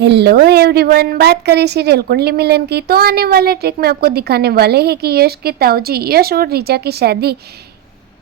Hello everyone, बात करें serial कुंडली मिलन की तो आने वाले ट्रैक में आपको दिखाने वाले हैं कि यश के ताऊजी यश और ऋचा की शादी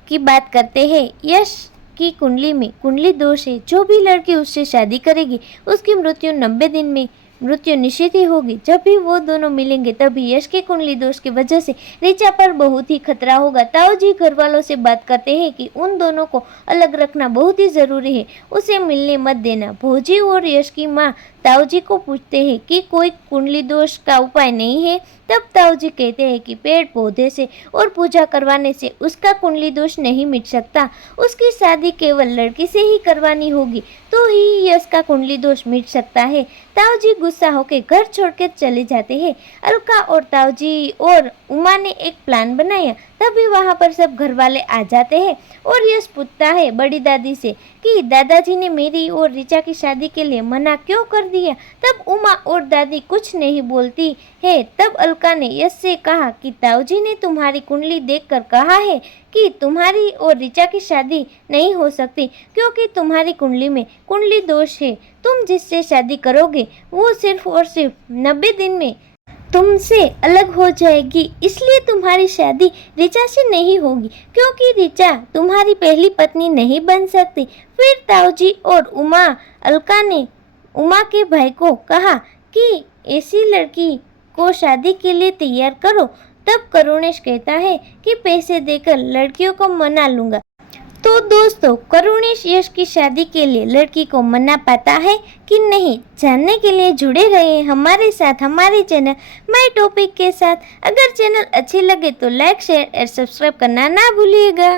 की बात करते हैं। यश की कुंडली में कुंडली दोष है। जो भी लड़की उससे शादी करेगी उसकी मृत्यु 90 दिन में मृत्यु निश्चित ही होगी। जब भी वो दोनों मिलेंगे तभी यश के कुंडली दोष की वजह से ऋचा पर बहुत ही खतरा होगा। ताऊजी घर वालों से बात करते हैं कि उन दोनों को अलग रखना बहुत ही जरूरी है, उसे मिलने मत देना। भौजी और यश की माँ ताऊजी को पूछते हैं कि कोई कुंडली दोष का उपाय नहीं है। तब ताऊजी कहते हैं कि पेड़ पौधे से और पूजा करवाने से उसका कुंडली दोष नहीं मिट सकता, उसकी शादी केवल लड़की से ही करवानी होगी तो ही यश का कुंडली दोष मिट सकता है। ताऊजी गुस्सा होकर घर छोड़कर चले जाते हैं। अलका और ताऊजी और उमा ने एक प्लान बनाया। तभी वहाँ पर सब घर वाले आ जाते हैं और यश पूछता है बड़ी दादी से कि दादाजी ने मेरी और ऋचा की शादी के लिए मना क्यों कर दिया। तब उमा और दादी कुछ नहीं बोलती है। तब अलका ने यश से कहा कि ताऊजी ने तुम्हारी कुंडली देखकर कहा है कि तुम्हारी और ऋचा की शादी नहीं हो सकती क्योंकि तुम्हारी कुंडली में कुंडली दोष है। तुम जिससे शादी करोगे वो सिर्फ और सिर्फ 90 दिन में तुमसे अलग हो जाएगी, इसलिए तुम्हारी शादी ऋचा से नहीं होगी क्योंकि ऋचा तुम्हारी पहली पत्नी नहीं बन सकती। फिर ताऊजी और अलका ने उमा के भाई को कहा कि ऐसी लड़की को शादी के लिए तैयार करो। तब करुणेश कहता है कि पैसे देकर लड़कियों को मना लूंगा। तो दोस्तों, करुणेश यश की शादी के लिए लड़की को मना पाता है कि नहीं, जानने के लिए जुड़े रहे हमारे साथ हमारे चैनल माय टॉपिक के साथ। अगर चैनल अच्छी लगे तो लाइक शेयर और सब्सक्राइब करना ना भूलिएगा।